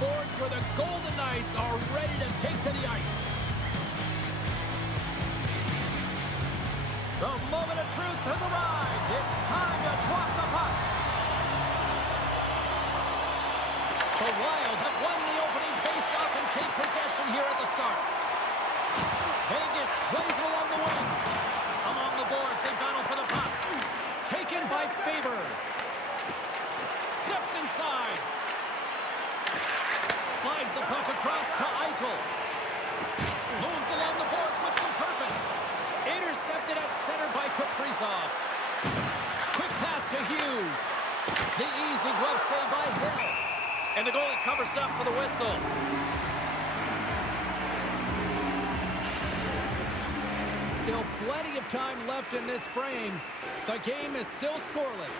boards where the Golden Knights are ready to take to the ice. The moment of truth has arrived. It's time to drop the puck. The Wild have won the opening faceoff and take possession here at the start. Vegas plays it along the wing. Along the boards, they battle for the puck. Taken by Faber. Steps inside. Slides the puck across to Eichel. Moves along the boards with some purpose. Intercepted at center by Kaprizov. Quick pass to Hughes. The easy glove save by Hill. And the goalie covers up for the whistle. Still plenty of time left in this frame. The game is still scoreless.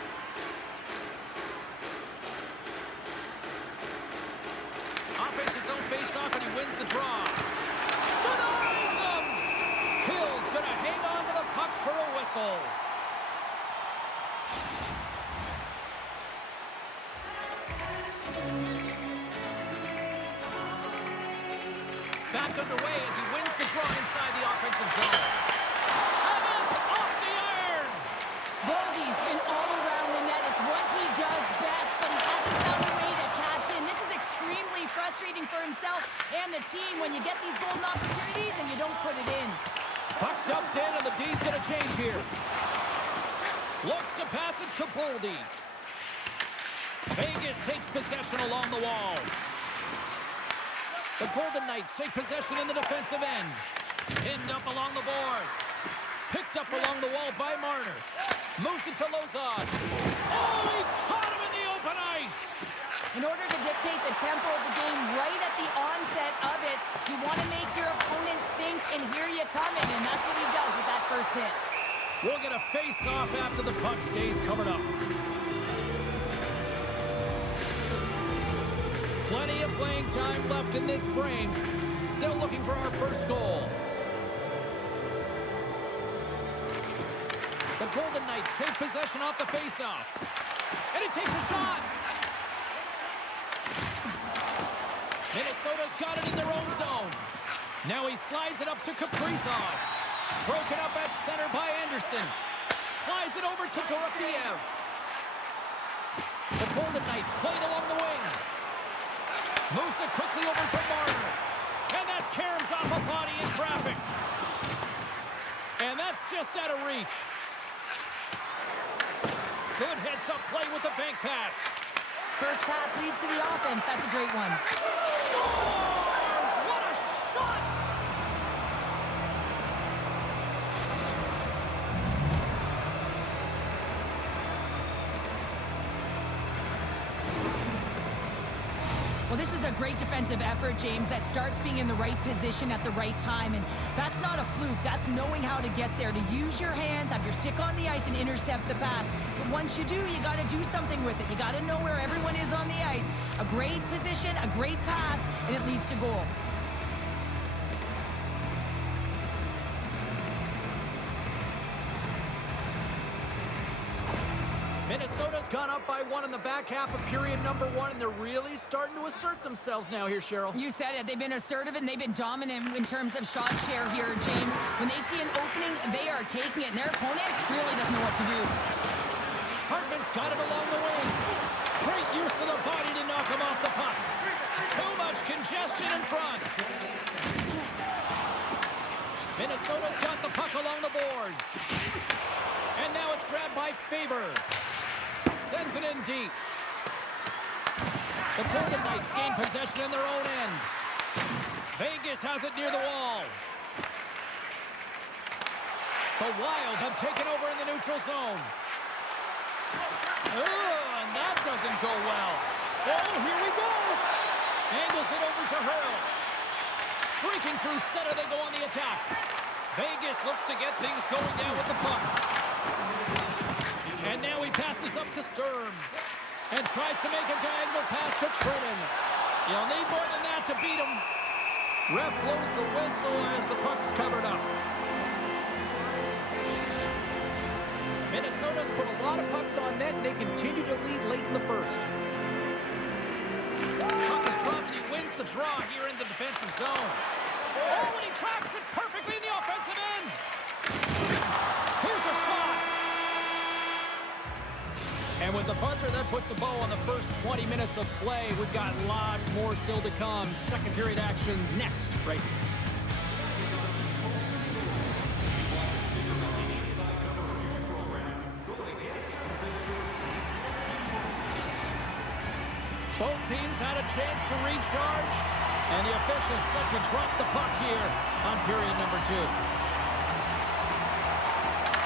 Offense his own face-off, and he wins the draw. Denies him! Hill's going to hang on to the puck for a whistle. Back underway as he wins the draw inside the offensive zone. And it's off the iron! Bogey's been all around the net. It's what he does best, but he hasn't found a way to cash in. This is extremely frustrating for himself and the team when you get these golden opportunities and you don't put it in. Puck dumped in, and the D's going to change here. Looks to pass it to Boldy. Vegas takes possession along the wall. The Golden Knights take possession in the defensive end. Pinned up along the boards. Picked up along the wall by Marner. Moves it to Lozon. Oh, he caught him in the open ice! In order to dictate the tempo of the game right at the onset of it, you want to make your opponent think and hear you coming, and that's what he does with that first hit. We'll get a face-off after the puck stays covered up. Plenty of playing time left in this frame. Still looking for our first goal. The Golden Knights take possession off the face-off. And he takes a shot. Minnesota's got it in their own zone. Now he slides it up to Kaprizov. Broken up at center by Anderson. Slides it over to Dorofeev. The Golden Knights played along the wing. Moves it quickly over to Marner. And that caroms off a body in traffic. And that's just out of reach. Good heads-up play with the bank pass. First pass leads to the offense. That's a great one. Scores! What a shot! Well, this is a great defensive effort, James, that starts being in the right position at the right time. And that's not a fluke. That's knowing how to get there, to use your hands, have your stick on the ice, and intercept the pass. But once you do, you got to do something with it. You got to know where everyone is on the ice. A great position, a great pass, and it leads to goal. Minnesota's gone up by one in the back half of period number one, and they're really starting to assert themselves now here, Cheryl. You said it. They've been assertive, and they've been dominant in terms of shot share here, James. When they see an opening, they are taking it, and their opponent really doesn't know what to do. Hartman's got it along the wing. Great use of the body to knock him off the puck. Too much congestion in front. Minnesota's got the puck along the boards. And now it's grabbed by Faber. Sends it in deep. The Golden Knights gain possession in their own end. Vegas has it near the wall. The Wild have taken over in the neutral zone. Oh, and that doesn't go well. Oh, here we go. Angles it over to Hurl. Streaking through center, they go on the attack. Vegas looks to get things going down with the puck. And now he passes up to Sturm. And tries to make a diagonal pass to Trennan. You'll need more than that to beat him. Ref blows the whistle as the puck's covered up. Minnesota's put a lot of pucks on net, and they continue to lead late in the first. Puck is dropped, and And with the buzzer, that puts a bow on the first 20 minutes of play. We've got lots more still to come. Second period action next, right here. Both teams had a chance to recharge, and the officials set to drop the puck here on period number 2.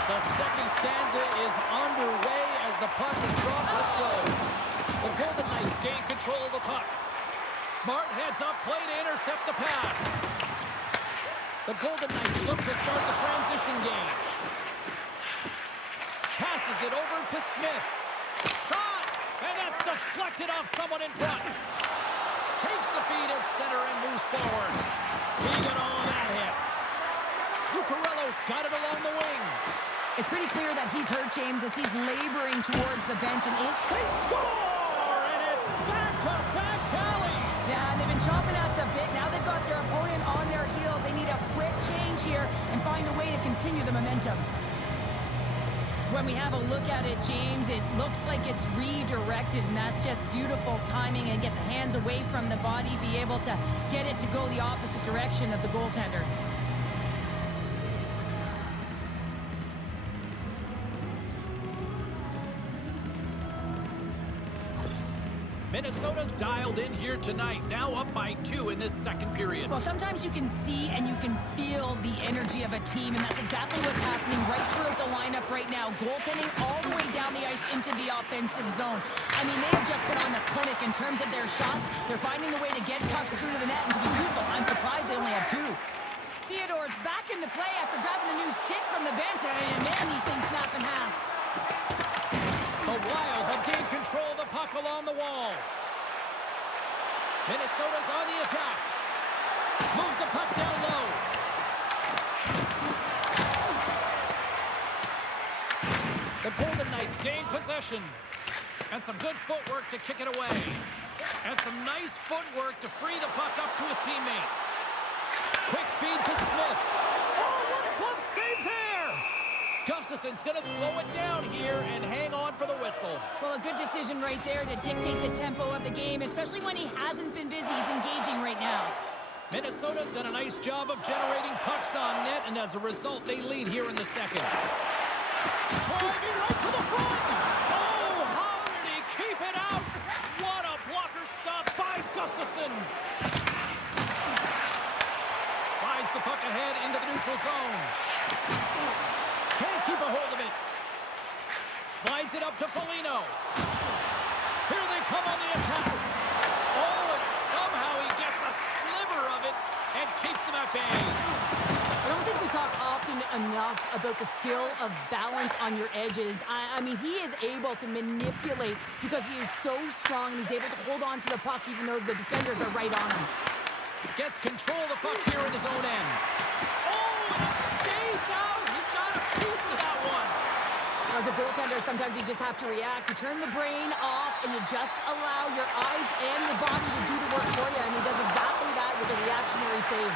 The second stanza is underway as the puck is dropped. Let's go. The Golden Knights gain control of the puck. Smart heads up play to intercept the pass. The Golden Knights look to start the transition game. Passes it over to Smith. Shot! And that's deflected off someone in front. Takes the feed at center and moves forward. He got all of that hit. Zuccarello's got it along the wing. It's pretty clear that he's hurt, James, as he's laboring towards the bench. And they score! And it's back-to-back tallies! Yeah, and they've been chopping at the bit. Now they've got their opponent on their heels. They need a quick change here and find a way to continue the momentum. When we have a look at it, James, it looks like it's redirected, and that's just beautiful timing, and get the hands away from the body, be able to get it to go the opposite direction of the goaltender. Minnesota's dialed in here tonight, now up by 2 in this second period. Well, sometimes you can see and you can feel the energy of a team, and that's exactly what's happening right throughout the lineup right now. Goaltending all the way down the ice into the offensive zone. I mean, they have just put on the clinic in terms of their shots. They're finding the way to get pucks through to the net, and to be truthful, I'm surprised they only have 2. Theodore's back in the play after grabbing a new stick from the bench, and man, these things snap in half. The Wild have gained control of the puck along the wall. Minnesota's on the attack. Moves the puck down low. The Golden Knights gain possession. And some good footwork to kick it away. And some nice footwork to free the puck up to his teammate. Quick feed to Smith. Oh, what a glove save there! Gustafson's going to slow it down here and hang on for the whistle. Well, a good decision right there to dictate the tempo of the game, especially when he hasn't been busy. He's engaging right now. Minnesota's done a nice job of generating pucks on net, and as a result, they lead here in the second. Driving right to the front! Oh, how did he keep it out? What a blocker stop by Gustafson! Slides the puck ahead into the neutral zone. Can't keep a hold of it. Slides it up to Foligno. Here they come on the attack. Oh, and somehow he gets a sliver of it and keeps them at bay. I don't think we talk often enough about the skill of balance on your edges. I mean, he is able to manipulate because he is so strong, and he's able to hold on to the puck even though the defenders are right on him. Gets control of the puck here in his own end. Oh, and it stays out. He got a piece of that one. As a goaltender, sometimes you just have to react. You turn the brain off, and you just allow your eyes and your body to do the work for you, and he does exactly that with a reactionary save.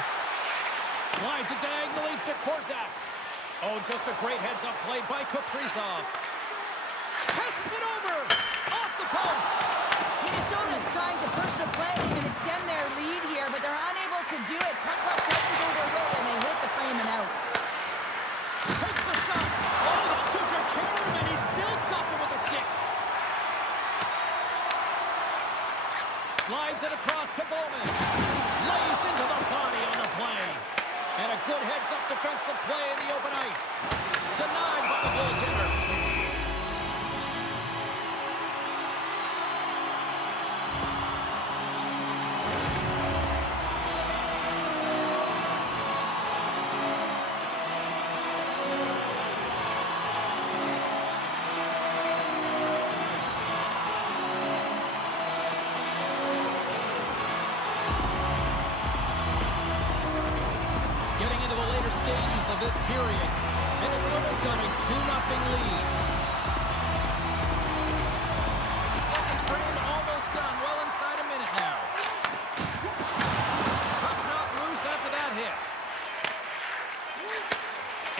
Slides it diagonally to Korczak. Oh, just a great heads-up play by Kaprizov. Passes it over. Off the post. Minnesota's trying to push the play and extend their lead here, but they're unable to do it. Puck doesn't go their way, and they hit the frame and out. Takes a shot. Oh, that took a care of him, and he still stopped him with a stick. Slides it across to Bowman. Lays into the body on the play. And a good heads-up defensive play in the open ice. Denied by the goaltender. Stages of this period, Minnesota's got a 2-0 lead. Second frame almost done, well inside a minute now. Puck knocked loose after that hit.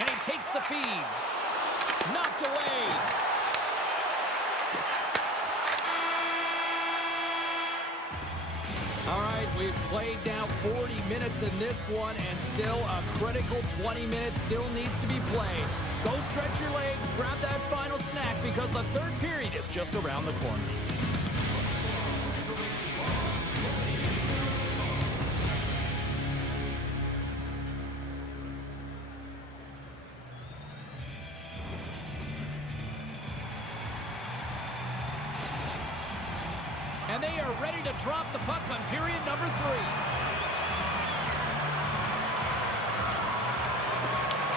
And he takes the feed. Knocked away. we've played now 40 minutes in this one, and still a critical 20 minutes still needs to be played. Go stretch your legs, grab that final snack, because the third period is just around the corner. And they are ready to drop the puck on period number 3.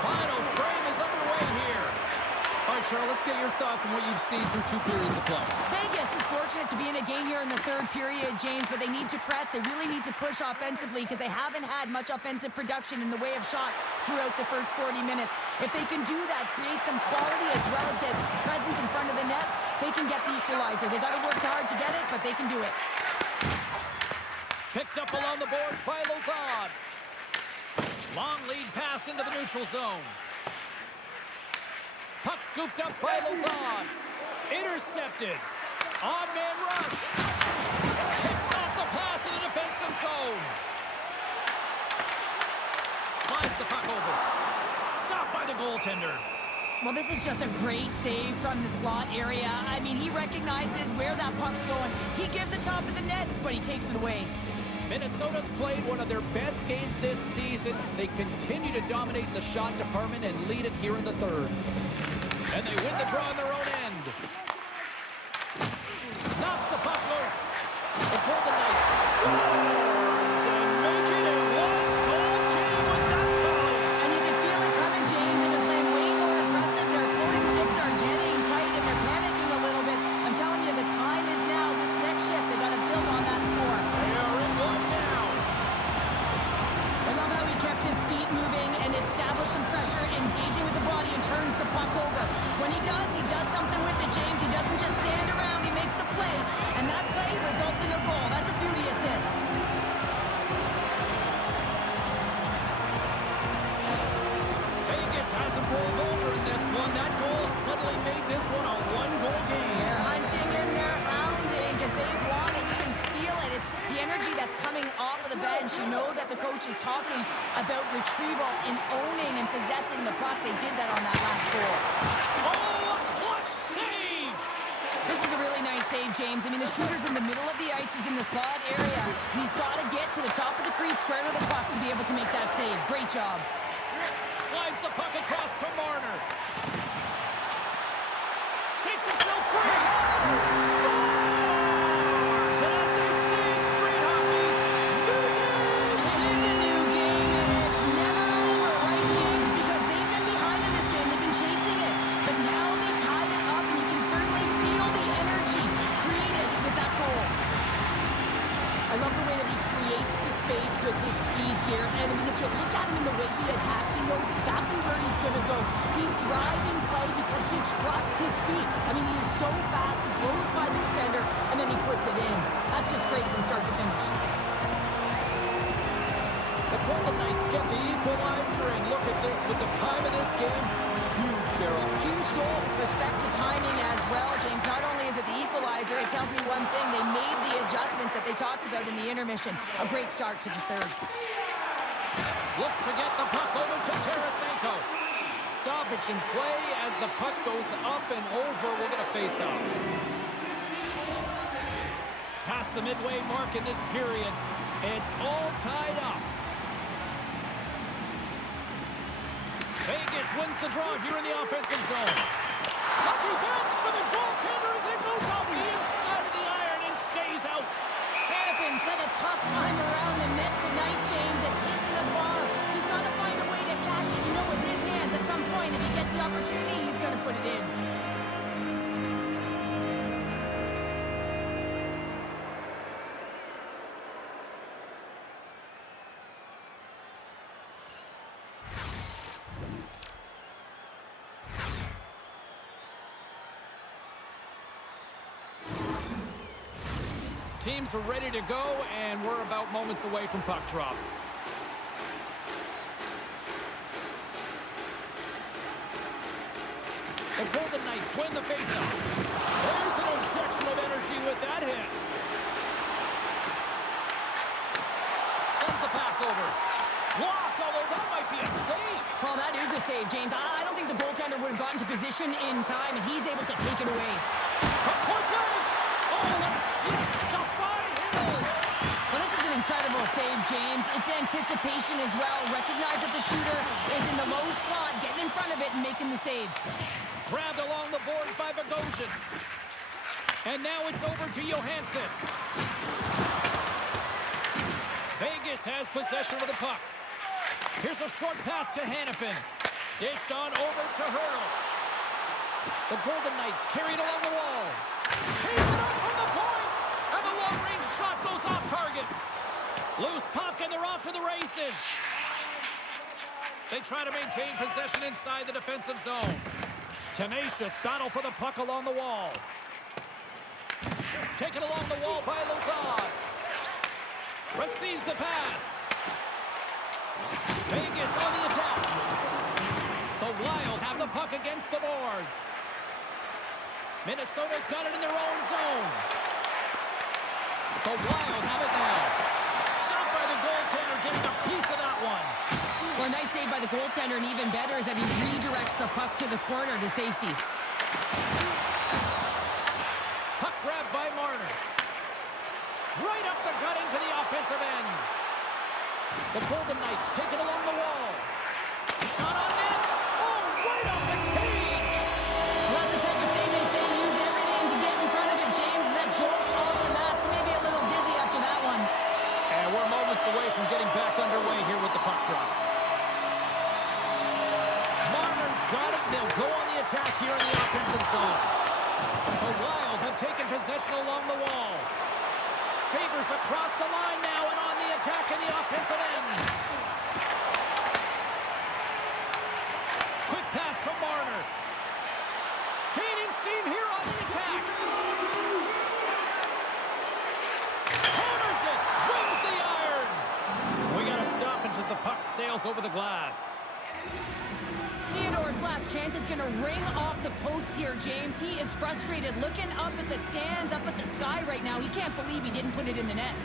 Final frame is underway here. All right, Cheryl, let's get your thoughts on what you've seen through 2 periods of play. Vegas is fortunate to be in a game here in the third period, James, but they need to press. They really need to push offensively because they haven't had much offensive production in the way of shots throughout the first 40 minutes. If they can do that, create some quality as well as get presence in front of the net, they can get the equalizer. They got to work hard to get it, but they can do it. Picked up along the boards by Lozon. Long lead pass into the neutral zone. Puck scooped up by Lozon. Intercepted. Odd man rush. Picks off the pass in the defensive zone. Slides the puck over. Stopped by the goaltender. Well, this is just a great save from the slot area. I mean, he recognizes where that puck's going. He gives it top of the net, but he takes it away. Minnesota's played one of their best games this season. They continue to dominate the shot department and lead it here in the third. And they win the draw on their own end. Knocks the puck loose. The Golden Knights scores and make it a one-goal game with that tally. And you can feel it coming, James. They've been playing way more aggressive. Their opponent's sticks are getting tight and they're panicking a little bit. I'm telling you, the time is now. This next shift, they got to build on that score. They are in one now. I love how he kept his feet moving and established some pressure, engaging with the body and turns the puck over. When he does something with it, James. He doesn't just stand around, he makes a play. And that play results in a goal. That's a beauty assist. Vegas hasn't rolled over in this one. That goal suddenly made this one a one-goal game. They're hunting and they're hounding because they want it. You can feel it. It's the energy that's coming off of the bench. You know that the coach is talking about retrieval and owning and possessing the puck. They did that on that last goal. Oh, a clutch save! This is a really nice save, James. I mean, the shooter's in the middle of the ice. He's in the slot area. And he's got to get to the top of the crease, square to the puck to be able to make that save. Great job. Slides the puck across to Marner. Shakes himself free. Scores! And as they say in street hockey, new game! It is a new game, and it's never over, right, James? Because they've been behind in this game. They've been chasing it. But now they tie it up, and you can certainly feel the energy created with that goal. I love the way that he creates the space with his speed here. And I mean, if you look at him in the way he attacks, he knows exactly where he's going to go. He's driving play because he trusts his feet. I mean, he is so fast, he blows by the defender, and then he puts it in. That's just great from start to finish. The Golden Knights get the equalizer, and look at this with the time of this game. Huge, Cheryl. Huge goal with respect to timing as well, James. Not only is it the equalizer, it tells me one thing. They made the adjustments that they talked about in the intermission. A great start to the third. Looks to get the puck over to Tarasenko. Stoppage in play as the puck goes up and over. We'll get a face-off. Past the midway mark in this period. It's all tied up. Vegas wins the draw here in the offensive zone. Lucky bounce for the goaltender as it goes off the inside of the iron and stays out. Hanifin's had a tough time around the net tonight, James. It's hitting the bar. He's got to find a way to cash it. You know, with his hands, at some point, if he gets the opportunity, he's going to put it in. Teams are ready to go, and we're about moments away from puck drop. The Golden Knights win the faceoff. There's an injection of energy with that hit. James. It's anticipation as well. Recognize that the shooter is in the low slot, getting in front of it and making the save. Grabbed along the boards by Bogosian. And now it's over to Johansson. Vegas has possession of the puck. Here's a short pass to Hannafin. Dished on over to Hurdle. The Golden Knights carried along the wall. He's it up from the point. And the long-range shot goes off target. Loose puck, and they're off to the races. They try to maintain possession inside the defensive zone. Tenacious battle for the puck along the wall. Taken along the wall by Lazard. Receives the pass. Vegas on the attack. The Wild have the puck against the boards. Minnesota's got it in their own zone. The Wild have it now. Stopped by the goaltender, getting a piece of that one. Well, a nice save by the goaltender, and even better is that he redirects the puck to the corner to safety. Puck grabbed by Marner. Right up the gut into the offensive end. The Golden Knights take it along the wall. Shot on net. Oh, right off the cage. Well, that's the type of save they say use everything to get in front of it, James. Is that jolts off the mask, maybe a little dizzy after that one. And we're moments away from getting back underway here with the puck drop. Marner's got it. They'll go on the attack here in the offensive zone. The Wild have taken possession along the wall. Favors across the line now and on the attack in the offensive end. Quick pass to Marner. Gaining steam here on the attack. Hammers it. Rings the iron. We got to stop as the puck sails over the glass. Theodore's last chance is going to ring off the post here, James. He is frustrated, looking up at the stands, up at the sky right now. He can't believe he didn't put it in the net.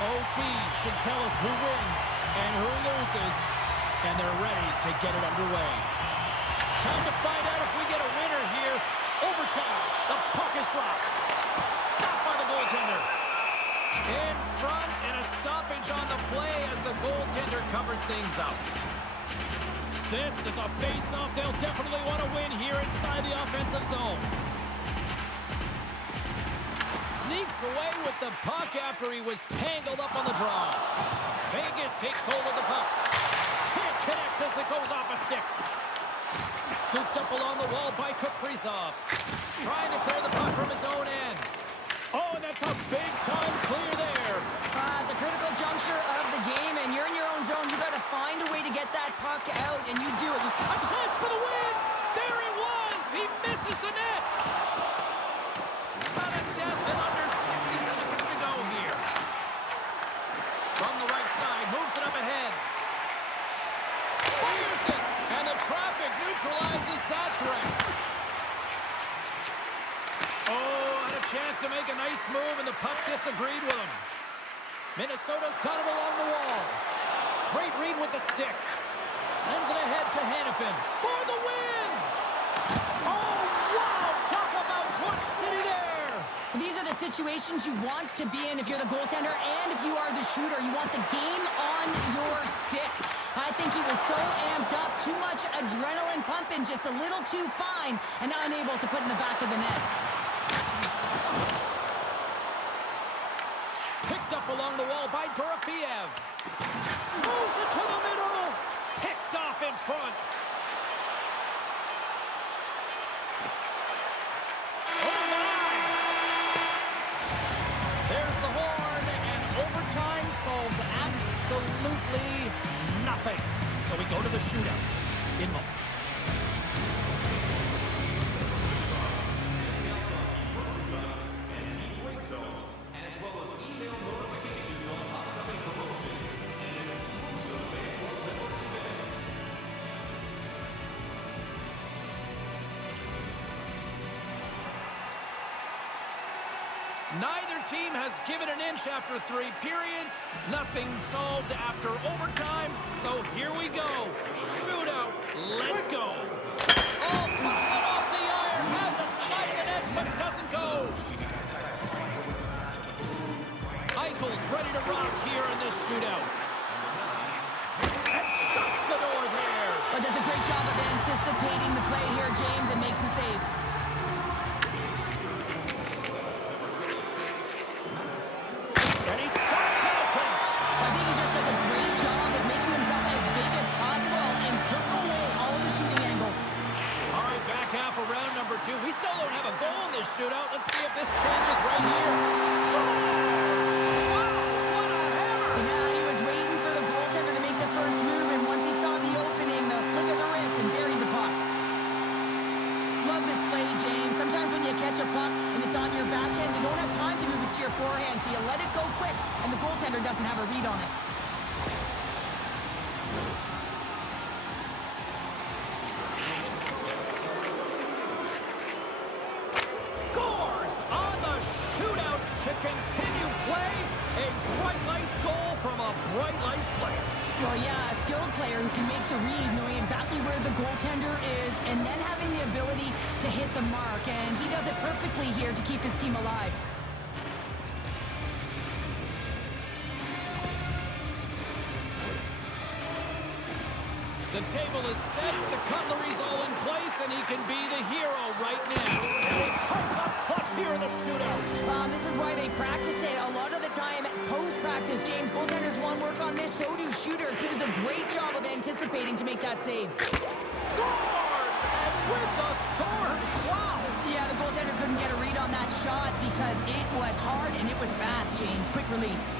OT should tell us who wins and who loses, and they're ready to get it underway. Time to find out if we get a winner here. Overtime. The puck is dropped. Stopped by the goaltender. In front, and a stoppage on the play as the goaltender covers things up. This is a face-off they'll definitely want to win here inside the offensive zone. Sneaks away with the puck after he was tangled up on the draw. Vegas takes hold of the puck. Can't connect as it goes off a stick. Scooped up along the wall by Kaprizov. Trying to clear the puck from his own end. Oh, and that's a big-time clear there. The critical juncture of the game, and you're in your own zone. You got to find a way to get that puck out, and you do it. A chance for the win. There it was. He misses the net. Sudden death in under 60 seconds to go here. From the right side, moves it up ahead. Fires it, and the traffic neutralizes that threat. Oh, had a chance to make a nice move, and the puck disagreed with him. Minnesota's got it along the wall. Great read with the stick. Sends it ahead to Hannafin for the win. Oh, wow! Talk about clutch city there. These are the situations you want to be in if you're the goaltender and if you are the shooter. You want the game on your stick. I think he was so amped up, too much adrenaline pumping, just a little too fine, and unable to put in the back of the net. Picked up along the wall by Dorofeev. Moves it to the middle. Picked off in front. Oh, my! There's the horn, and overtime solves absolutely nothing. So we go to the shootout in moments. Neither team has given an inch after 3 periods. Nothing solved after overtime. So here we go. Shootout. Let's go. Oh, puts it off the iron. Had the side of the net, but it doesn't go. Eichel's ready to rock here in this shootout. And shuts the door there. But does a great job of anticipating the play here, James, and makes the save. And he stops that attempt. I think he just does a great job of making himself as big as possible and took away all the shooting angles. All right, back half of round number 2. We still don't have a goal in this shootout. Let's see if this changes right here. Scores! Wow, what a hammer! Yeah, he was waiting for the goaltender to make the first move, and once he saw the opening, the flick of the wrist and buried the puck. Love this play, James. Sometimes when you catch a puck and it's on your backhand, you don't have time to move it to your forehand, so you let it go quick, and the goaltender doesn't have a read on it. Scores on the shootout to continue play. A bright lights goal from a bright lights player. Well, yeah, a skilled player who can make the read, knowing exactly where the goaltender is, and then having the ability to hit the mark, and he does it perfectly here to keep his team alive. The table is set, the cutlery's all in place, and he can be the hero right now. And he comes up clutch here in the shootout. This is why they practice it. A lot of the time, post-practice, James, goaltenders want work on this, so do shooters. He does a great job of anticipating to make that save. Scores! And with the third, wow! Yeah, the goaltender couldn't get a read on that shot because it was hard and it was fast, James. Quick release.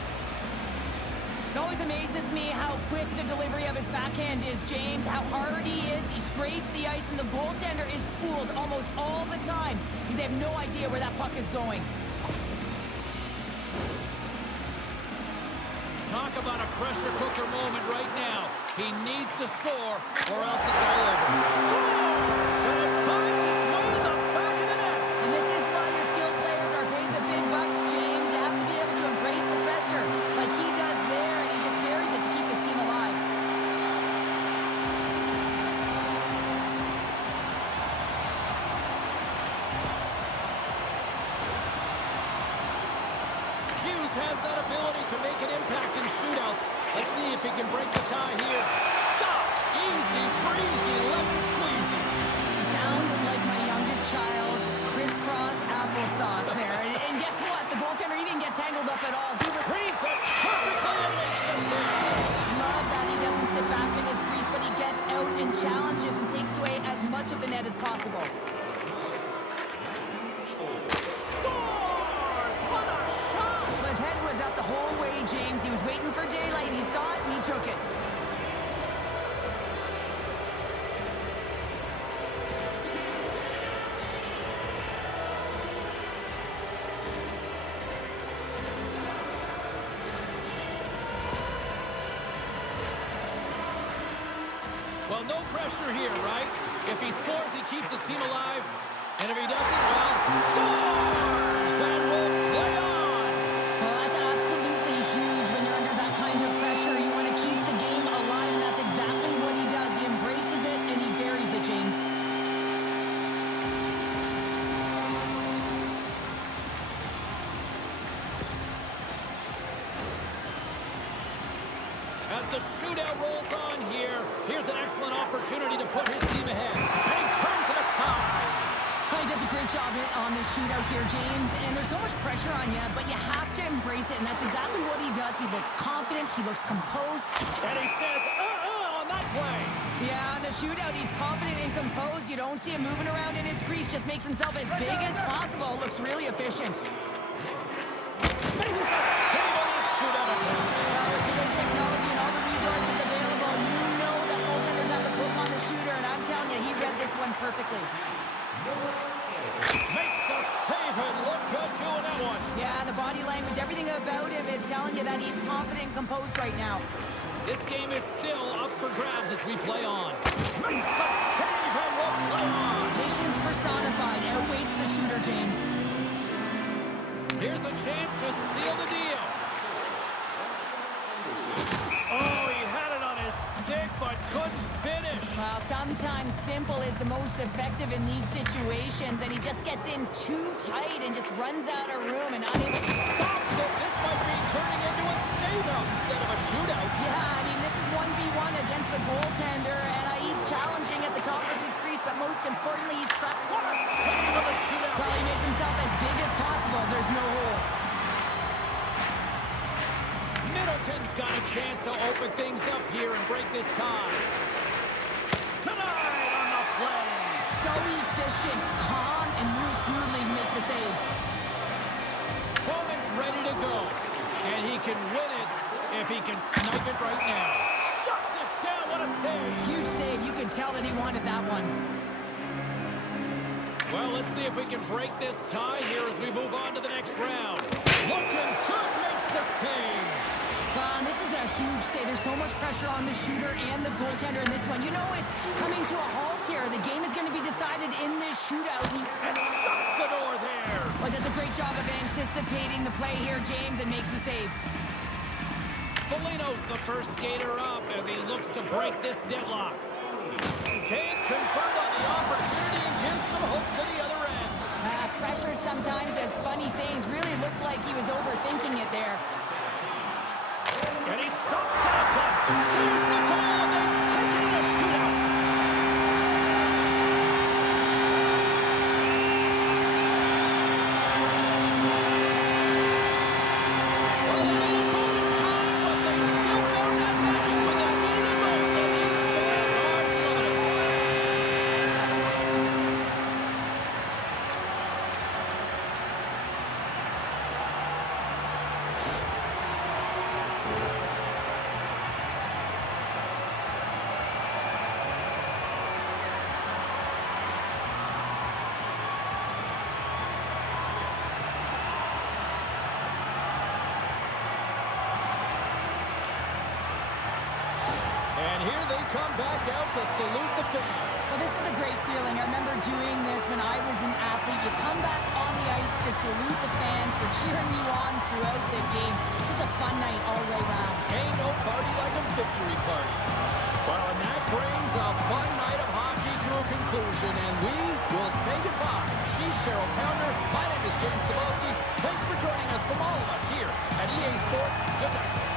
It always amazes me how quick the delivery of his backhand is, James, how hard he is. He scrapes the ice, and the goaltender is fooled almost all the time because they have no idea where that puck is going. Talk about a pressure cooker moment right now. He needs to score, or else it's all over. Scores! And it finds its way in the back of the net. And this is why your skilled players are paid the big bucks, James. You have to be able to embrace the pressure like he does there, and he just buries it to keep his team alive. Hughes has that ability to make an impact in shootouts. Let's see if he can break the tie here. Stopped! Easy breezy, lemon squeezy. You sound like my youngest child, crisscross applesauce there. And guess what? The goaltender, he didn't get tangled up at all. He Reads it perfectly and makes the save. love that he doesn't sit back in his crease, but he gets out and challenges and takes away as much of the net as possible. Scores! What a shot! Well, his head was up the whole way, James. He was waiting for daylight. He saw it, and he took it. Well, no pressure here, right? If he scores, he keeps his team alive. And if he doesn't, well, scores! And will play on! Well, that's absolutely huge when you're under that kind of pressure. You want to keep the game alive, and that's exactly what he does. He embraces it, and he buries it, James. As the shootout rolls on here, here's an excellent opportunity to put his team ahead. And he turns it aside. He does a great job on this shootout here, James, and there's so much pressure on you, but you have to embrace it, and that's exactly what he does. He looks confident, he looks composed. And he says, on that play. Yeah, on the shootout, he's confident and composed. You don't see him moving around in his crease, just makes himself as big as possible. Looks really efficient. Makes a save on that shootout attempt. With today's technology and all the resources available, you know that goaltenders have the book on the shooter, and I'm telling you, he read this one perfectly. Makes a save and look good doing that one. Yeah, the body language, everything about him is telling you that he's confident and composed right now. This game is still up for grabs as we play on. Makes the save and will play on. Patience personified outweighs the shooter, James. Here's a chance to seal the deal. Oh, he had it on his stick, but couldn't finish. Well, sometimes simple is the most effective in these situations, and he just gets in too tight and just runs out of room and unable to Stops it. This might be turning into a save-out instead of a shootout. Yeah, I mean, this is 1v1 against the goaltender, and he's challenging at the top of his crease, but most importantly, he's trapped. What a save of a shootout. Well, he makes himself as big as possible. There's no rules. Middleton's got a chance to open things up here and break this tie. Tonight on the play. So efficient, calm, and moves smoothly to make the save. Bowman's ready to go, and he can win it if he can snipe it right now. Shuts it down. What a save. Huge save. You could tell that he wanted that one. Well, let's see if we can break this tie here as we move on to the next round. Looking good, makes the save. And this is a huge save. There's so much pressure on the shooter and the goaltender in this one. You know it's coming to a halt here. The game is going to be decided in this shootout. And shuts the door there. Well, does a great job of anticipating the play here, James, and makes the save. Foligno's the first skater up as he looks to break this deadlock. Can't convert on the opportunity and gives some hope to the other end. Pressure sometimes does funny things. Really looked like he was overthinking it there. And he stops that attempt. There's the goal. They've taken it a shootout. Well, they needed bonus time, but they still found that magic when they needed it most. And these fans are loving it. And here they come back out to salute the fans. Well, this is a great feeling. I remember doing this when I was an athlete. You come back on the ice to salute the fans for cheering you on throughout the game. Just a fun night all the way around. Ain't no party like a victory party. Well, and that brings a fun night of hockey to a conclusion, and we will say goodbye. She's Cheryl Pounder. My name is James Cebulski. Thanks for joining us from all of us here at EA Sports. Good night.